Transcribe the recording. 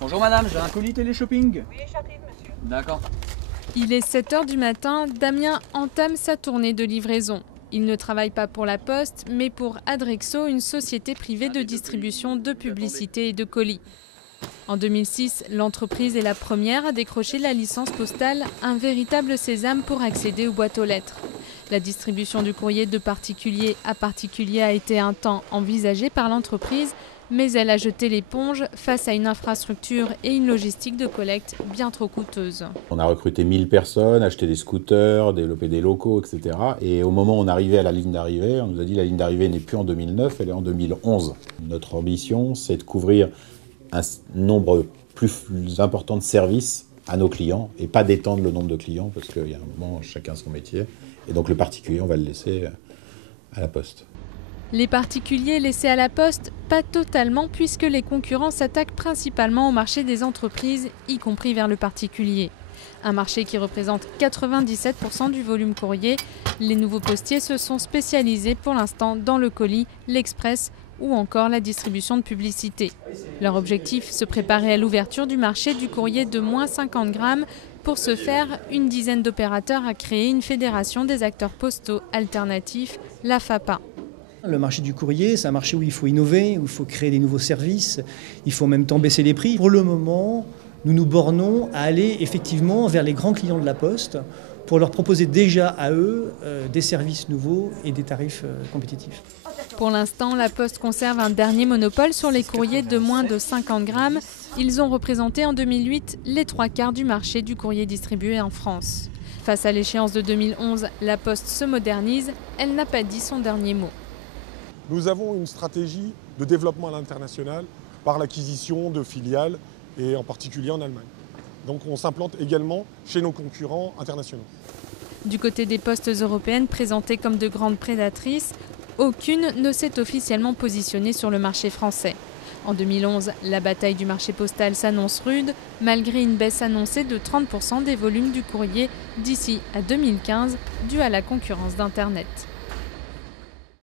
Bonjour madame, j'ai un colis télé-shopping. Oui, j'arrive, monsieur. D'accord. Il est 7 h du matin, Damien entame sa tournée de livraison. Il ne travaille pas pour la Poste, mais pour Adrexo, une société privée de distribution de publicité et de colis. En 2006, l'entreprise est la première à décrocher la licence postale, un véritable sésame pour accéder aux boîtes aux lettres. La distribution du courrier de particulier à particulier a été un temps envisagée par l'entreprise, mais elle a jeté l'éponge face à une infrastructure et une logistique de collecte bien trop coûteuses. On a recruté 1000 personnes, acheté des scooters, développé des locaux, etc. Et au moment où on arrivait à la ligne d'arrivée, on nous a dit que la ligne d'arrivée n'est plus en 2009, elle est en 2011. Notre ambition, c'est de couvrir un nombre plus important de services à nos clients et pas d'étendre le nombre de clients parce qu'il y a un moment, chacun son métier. Et donc le particulier, on va le laisser à la Poste. Les particuliers laissés à la Poste, pas totalement, puisque les concurrents s'attaquent principalement au marché des entreprises, y compris vers le particulier. Un marché qui représente 97% du volume courrier. Les nouveaux postiers se sont spécialisés pour l'instant dans le colis, l'express ou encore la distribution de publicité. Leur objectif, se préparer à l'ouverture du marché du courrier de moins 50 grammes. Pour ce faire, une dizaine d'opérateurs a créé une fédération des acteurs postaux alternatifs, la FAPA. Le marché du courrier, c'est un marché où il faut innover, où il faut créer des nouveaux services, il faut en même temps baisser les prix. Pour le moment, nous nous bornons à aller effectivement vers les grands clients de la Poste pour leur proposer déjà à eux des services nouveaux et des tarifs compétitifs. Pour l'instant, la Poste conserve un dernier monopole sur les courriers de moins de 50 grammes. Ils ont représenté en 2008 les 3/4 du marché du courrier distribué en France. Face à l'échéance de 2011, la Poste se modernise. Elle n'a pas dit son dernier mot. Nous avons une stratégie de développement à l'international par l'acquisition de filiales et en particulier en Allemagne. Donc on s'implante également chez nos concurrents internationaux. Du côté des postes européennes présentées comme de grandes prédatrices, aucune ne s'est officiellement positionnée sur le marché français. En 2011, la bataille du marché postal s'annonce rude, malgré une baisse annoncée de 30% des volumes du courrier d'ici à 2015, due à la concurrence d'Internet.